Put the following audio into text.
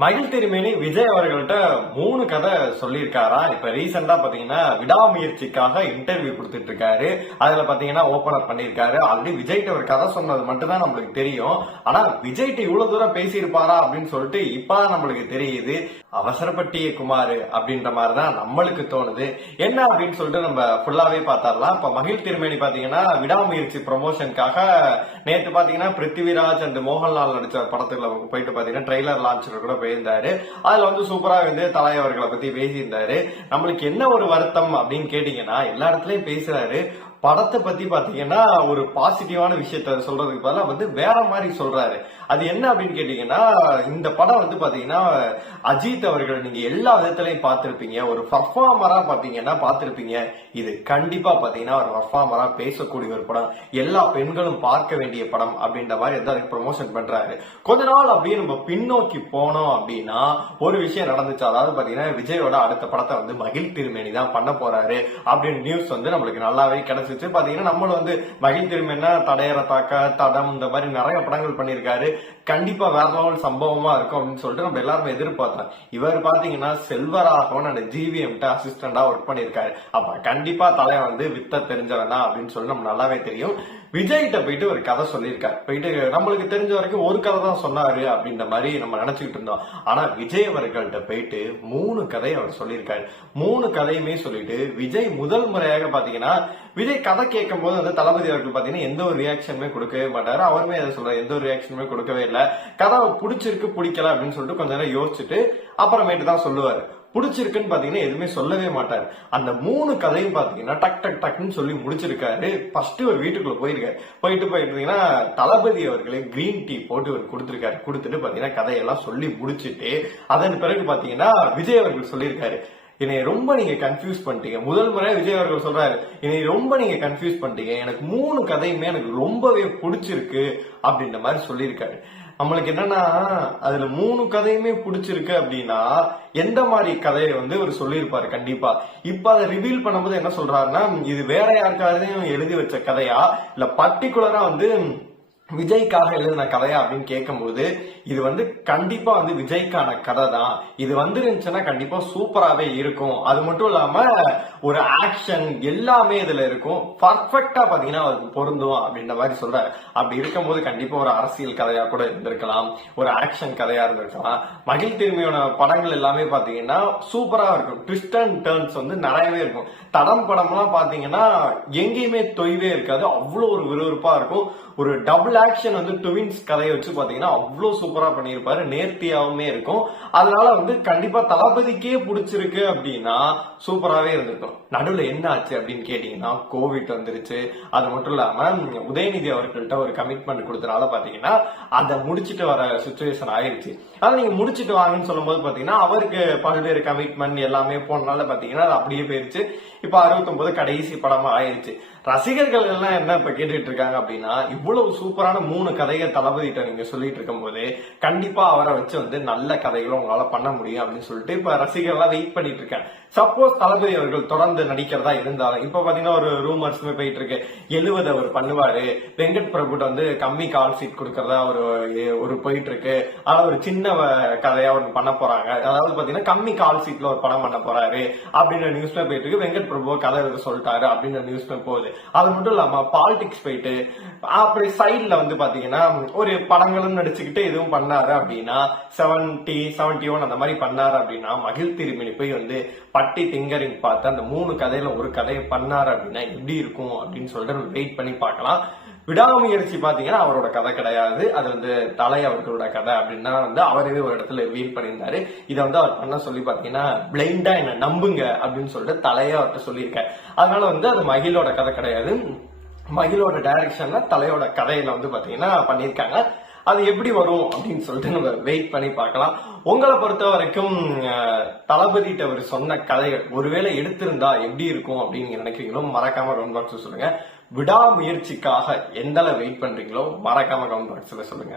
மகிழ் திருமேனி விஜய் அவர்கள்ட்ட 3 கதை சொல்லியிருக்காரா. இப்ப ரீசெண்டா பாத்தீங்கன்னா விடாமுயற்சிக்காக இன்டர்வியூ கொடுத்துட்டு இருக்காரு. அதுல பாத்தீங்கன்னா ஓபன் அப் பண்ணிருக்காரு. ஆல்ரெடி விஜய்கிட்ட ஒரு கதை சொன்னது மட்டும் தான் நம்மளுக்கு தெரியும். ஆனா விஜய்கிட்ட இவ்வளவு தூரம் பேசியிருப்பாரா அப்படின்னு சொல்லிட்டு இப்பதான் நம்மளுக்கு தெரியுது. அவசரப்பட்டிய குமார் அப்படின்ற மாதிரிதான் நம்மளுக்கு தோணுது. என்ன அப்படின்னு சொல்லிட்டு நம்ம ஃபுல்லாவே பார்த்தரலாம். இப்ப மகிழ் திருமேனி பாத்தீங்கன்னா விடாமுயற்சி ப்ரொமோஷனுக்காக நேற்று பாத்தீங்கன்னா பிருத்திவிராஜ் அண்ட் மோகன்லால் நடிச்ச படத்துல போயிட்டு பாத்தீங்கன்னா ட்ரெய்லர் லான்ச் கூட போயிருந்தாரு. அதுல வந்து சூப்பரா வந்து தலை அவர்களை பத்தி பேசியிருந்தாரு. நம்மளுக்கு என்ன ஒரு வருத்தம் அப்படின்னு கேட்டீங்கன்னா எல்லா இடத்துலயும் பேசுறாரு. படத்தை பத்தி பாத்தீங்கன்னா ஒரு பாசிட்டிவான விஷயத்த சொல்றதுக்கு பதிலா வந்து வேற மாதிரி சொல்றாரு. அது என்ன அப்படின்னு கேட்டீங்கன்னா இந்த படம் வந்து பாத்தீங்கன்னா அஜித் அவர்கள் நீங்க எல்லா விதத்திலையும் பார்த்திருப்பீங்க. ஒரு பர்ஃபார்மரா பாத்தீங்கன்னா பார்த்திருப்பீங்க. இது கண்டிப்பா பாத்தீங்கன்னா ஒரு பர்ஃபார்மரா பேசக்கூடிய ஒரு படம், எல்லா பெண்களும் பார்க்க வேண்டிய படம் அப்படின்ற மாதிரி எதாவது ப்ரொமோஷன் பண்றாரு. கொஞ்ச நாள் அப்படியே நம்ம பின்னோக்கி போனோம் அப்படின்னா ஒரு விஷயம் நடந்துச்சு. அதாவது பாத்தீங்கன்னா விஜயோட அடுத்த படத்தை வந்து மகிழ் திருமேனி தான் பண்ண போறாரு அப்படின்னு நியூஸ் வந்து நம்மளுக்கு நல்லாவே கிடைச்சு. பாத்தீங்கன்னா நம்மளும் வந்து மகிழ் திருமேனினா தடையற தாக்க, தடம், இந்த மாதிரி நிறைய படங்கள் பண்ணிருக்காரு. கண்டிப்பா வேற லெவல் சம்பவமா இருக்கும் அப்படின்னு சொல்லிட்டு நம்ம எல்லாருமே எதிர்பார்த்தோம். இவர் பாத்தீங்கன்னா செல்வராகவன் அண்ட் ஜிவிஎம் அசிஸ்டண்டா ஒர்க் பண்ணிருக்காரு. அப்ப கண்டிப்பா தலைய வந்து வித்த தெரிஞ்சவன் தான் அப்படின்னு சொல்லி நம்ம நல்லாவே தெரியும். விஜய்கிட்ட போயிட்டு ஒரு கதை சொல்லியிருக்காரு. போயிட்டு நம்மளுக்கு தெரிஞ்ச வரைக்கும் ஒரு கதை தான் சொன்னாரு அப்படின்ற மாதிரி நம்ம நினைச்சுக்கிட்டு இருந்தோம். ஆனா விஜய் அவர்கள்ட்ட போயிட்டு 3 கதையை அவர் சொல்லியிருக்காரு. 3 கதையுமே சொல்லிட்டு விஜய் முதல் முறையாக பாத்தீங்கன்னா விஜய் கதை கேட்கும் போது வந்து தளபதி அவர்கள் பாத்தீங்கன்னா எந்த ஒரு ரியாக்ஷனுமே கொடுக்கவே மாட்டாரு. அவருமே அதை சொல்றாரு, எந்த ஒரு ரியாக்ஷனுமே கொடுக்கவே இல்லை. கதை பிடிச்சிருக்கு பிடிக்கல அப்படின்னு சொல்லிட்டு கொஞ்ச நேரம் யோசிச்சுட்டு அப்புறமேட்டு தான் சொல்லுவாரு. பிடிச்சிருக்குன்னு பாத்தீங்கன்னா எதுவுமே சொல்லவே மாட்டாரு. அந்த 3 கதையும் பாத்தீங்கன்னா டக் டக் டக்னு சொல்லி முடிச்சிருக்காரு. ஃபர்ஸ்ட் ஒரு வீட்டுக்குள்ள போயிட்டு தளபதி அவர்களே கிரீன் டீ போட்டு ஒரு கொடுத்திருக்காரு. கொடுத்துட்டு பாத்தீங்கன்னா கதையெல்லாம் சொல்லி முடிச்சுட்டு அதன் பிறகு பாத்தீங்கன்னா விஜய் அவர்கள் சொல்லியிருக்காரு, என்னை ரொம்ப நீங்க கன்ஃபியூஸ் பண்ணிட்டீங்க. முதல் முறை விஜய் அவர்கள் சொல்றாரு, என்னை ரொம்ப நீங்க கன்ஃபியூஸ் பண்ணிட்டீங்க, எனக்கு 3 கதையுமே எனக்கு ரொம்பவே பிடிச்சிருக்கு அப்படின்ற மாதிரி சொல்லியிருக்காரு. நம்மளுக்கு என்னன்னா அதுல 3 கதையுமே பிடிச்சிருக்கு அப்படின்னா எந்த மாதிரி கதையை வந்து அவர் சொல்லியிருப்பாரு கண்டிப்பா. இப்ப அதை ரிவீல் பண்ணும்போது என்ன சொல்றாருன்னா இது வேற யாருக்காகவும் எழுதி வச்ச கதையா இல்ல பர்டிகுலரா வந்து விஜய்க்காக எழுதின கதையா அப்படின்னு கேட்கும்போது இது வந்து கண்டிப்பா வந்து விஜய்க்கான கதை தான். இது வந்துருந்துச்சுன்னா கண்டிப்பா சூப்பராவே இருக்கும். அது மட்டும் இல்லாம ஒரு ஆக்ஷன் எல்லாமே இதுல இருக்கும். பர்ஃபெக்டா பாத்தீங்கன்னா அது பொருந்தும் அப்படின்ற மாதிரி சொல்றாரு. அப்படி இருக்கும் போது கண்டிப்பா ஒரு அரசியல் கதையா கூட இருந்திருக்கலாம், ஒரு ஆக்ஷன் கதையா இருந்திருக்கலாம். மகிழ் திரும்பியோட படங்கள் எல்லாமே பாத்தீங்கன்னா சூப்பரா இருக்கும். ட்விஸ்ட் அண்ட் டர்ன்ஸ் வந்து நிறையவே இருக்கும். தடம் படம்லாம் பாத்தீங்கன்னா எங்கேயுமே தொய்வே இருக்காது. அவ்வளவு ஒரு விறுவிறுப்பா இருக்கும். ஒரு டபுள் ஆக்ஷன் வந்து ட்வின்ஸ் கதையை வச்சு பாத்தீங்கன்னா அவ்வளவு சூப்பரா பண்ணியிருப்பாரு. நேர்த்தியாவுமே இருக்கும். அதனால வந்து கண்டிப்பா தளபதிக்கே பிடிச்சிருக்கு அப்படின்னா சூப்பராவே இருந்திருக்கும். நடுவுல என்ன ஆச்சு அப்படின்னு கேட்டீங்கன்னா கோவிட் வந்துருச்சு. அது மட்டும் இல்லாம உதயநிதி அவர்கள்ட்ட ஒரு கமிட்மெண்ட் கொடுத்தனால பாத்தீங்கன்னா அதை முடிச்சுட்டு வர சுச்சுவேஷன் ஆயிருச்சு. அதை நீங்க முடிச்சுட்டு வாங்கன்னு சொல்லும் போது பாத்தீங்கன்னா அவருக்கு பல்வேறு கமிட்மெண்ட் எல்லாமே போனனால பாத்தீங்கன்னா அது அப்படியே போயிருச்சு. இப்ப 69 கடைசி படமா ஆயிருச்சு. ரசிகர்கள் எல்லாம் என்ன இப்ப கேட்டுட்டு இருக்காங்க அப்படின்னா இவ்வளவு சூப்பரான 3 கதைகள் தளபதிட்ட நீங்க சொல்லிட்டு இருக்கும் போது கண்டிப்பா அவரை வச்சு வந்து நல்ல கதைகளும் உங்களால பண்ண முடியும் அப்படின்னு சொல்லிட்டு இப்ப ரசிகர்கள் எல்லாம் வெயிட் பண்ணிட்டு இருக்கேன். சப்போஸ் தளபதி அவர்கள் தொடர்ந்து நடிக்கிறதா இருந்தாலும் இப்ப பாத்தீங்கன்னா ஒரு ரூமர்ஸ்மே போயிட்டு இருக்கு, 70 அவர் பண்ணுவாரு, வெங்கட் பிரபுட்ட வந்து கம்மி கால் சீட் கொடுக்கறதா ஒரு போயிட்டு இருக்கு. ஆனா ஒரு சின்ன கதையா ஒன்று பண்ண போறாங்க. அதாவது பாத்தீங்கன்னா கம்மி கால் சீட்ல ஒரு படம் பண்ண போறாரு அப்படின்ற நியூஸ்மே போயிட்டு இருக்கு. வெங்கட் பிரபு கதை சொல்லிட்டாரு அப்படின்ற நியூஸ்மே போகுது. அது மட்டும் இல்லாம பாலிடிக்ஸ் போயிட்டு அப்படி சைட்ல வந்து பாத்தீங்கன்னா ஒரு படங்களும் நடிச்சுக்கிட்டு எதுவும் பண்ணாரு அப்படின்னா 70, 71 அந்த மாதிரி பண்ணாரு அப்படின்னா மகிழ் திருமேனி போய் வந்து பட்டி திங்கரிங் பார்த்து அந்த 3 கதையில ஒரு கதையை பண்ணாரு அப்படின்னா எப்படி இருக்கும் அப்படின்னு சொல்லிட்டு நம்ம வெயிட் பண்ணி பார்க்கலாம். விடாமுயற்சி பாத்தீங்கன்னா அவரோட கதை கிடையாது, அது வந்து தலை அவர்களோட கதை அப்படின்னா வந்து அவரே ஒரு இடத்துல ரிவீல் பண்ணியிருந்தாரு. இதை வந்து அவர் பண்ண சொல்லி பாத்தீங்கன்னா பிளைண்டா என்ன நம்புங்க அப்படின்னு சொல்லிட்டு தலையா அவர்கிட்ட சொல்லியிருக்காரு. அதனால வந்து அது மகிழோட கதை கிடையாது, மகிழோட டைரக்ஷன்ல தலையோட கதையில வந்து பாத்தீங்கன்னா பண்ணியிருக்காங்க. அது எப்படி வரும் அப்படின்னு சொல்லிட்டு நம்ம வெயிட் பண்ணி பார்க்கலாம். உங்களை பொறுத்த வரைக்கும் தளபதிட்ட அவர் சொன்ன கதைகள் ஒருவேளை எடுத்திருந்தா எப்படி இருக்கும் அப்படின்னு நினைக்கிறீங்களோ மறக்காம கமெண்ட் பாக்ஸ்ல சொல்லுங்க. விடாமுயற்சிக்காக எந்த அளவு வெயிட் பண்றீங்களோ மறக்காம கமெண்ட் பாக்ஸ்ல சொல்லுங்க.